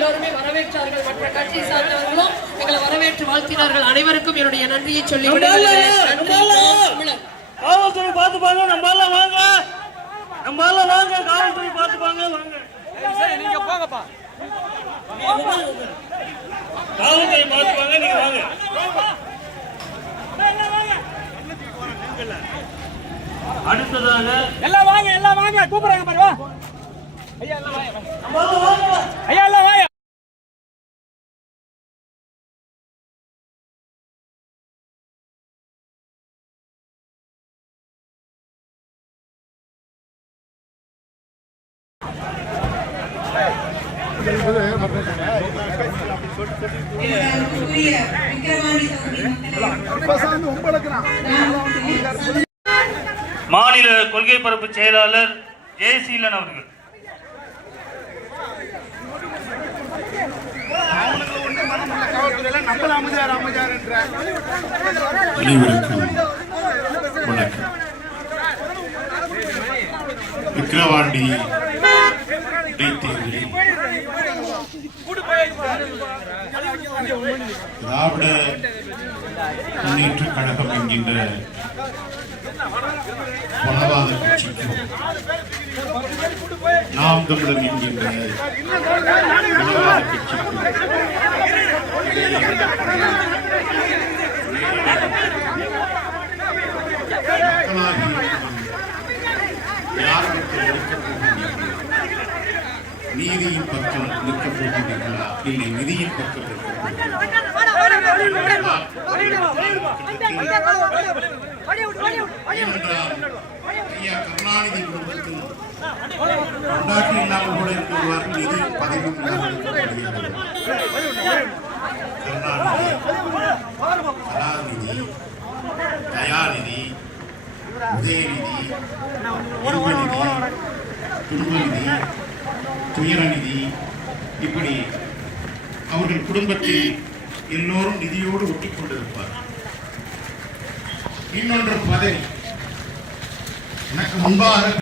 எல்லோருமே வரவேற்றார்கள். மற்ற கட்சி சார்ந்தவர்களும் எங்களை வரவேற்று வாழ்த்தினார்கள். அனைவருக்கும் என்னுடைய நன்றியை சொல்லி காவல்துறை பார்த்துப்பாங்க. நம்மளால வாங்க, நம்மளால வாங்க, காவல்துறை பார்த்துப்பாங்க. வாங்க, நீங்க போங்கப்பா. காவல்துறை பார்த்துப்பாங்க, நீங்க வாங்க. அடுத்ததாக எல்லாம் வாங்க, எல்லாம் வாங்க, கூப்பிடுறாங்க பாரு. வா ஐயா, எல்லாம் வாங்க, ஐயா எல்லாம் வாங்க. மாநில கொள்கை பரப்பு செயலாளர் ஜெயசீலன் அவர்கள். விக்கிரவாண்டி திராவிட முன்னேற்ற கழகம் என்கின்ற பணவாத கட்சிக்கும் நாம் தமிழர் என்கின்ற பணவாத கட்சிக்கும் நீதியின் பக்கம் நிற்கப் போகிறீர்களா, இல்லை நிதியின் பக்கம் ஐயா கருணாநிதி குடும்பத்தில் கொண்டாட்டி இல்லாமல் கூட இருக்கிறார்கள். நிதி பதவி கருணாநிதி, கலாநிதி, தயாநிதி, உதயநிதி, இருமநிதி, துன்பநிதி, துயரநிதி, இப்படி அவர்கள் குடும்பத்தில் எல்லோரும் நிதியோடு ஒட்டிக் கொண்டிருப்பார். இன்னொன்று பதவி. எனக்கு முன்பாக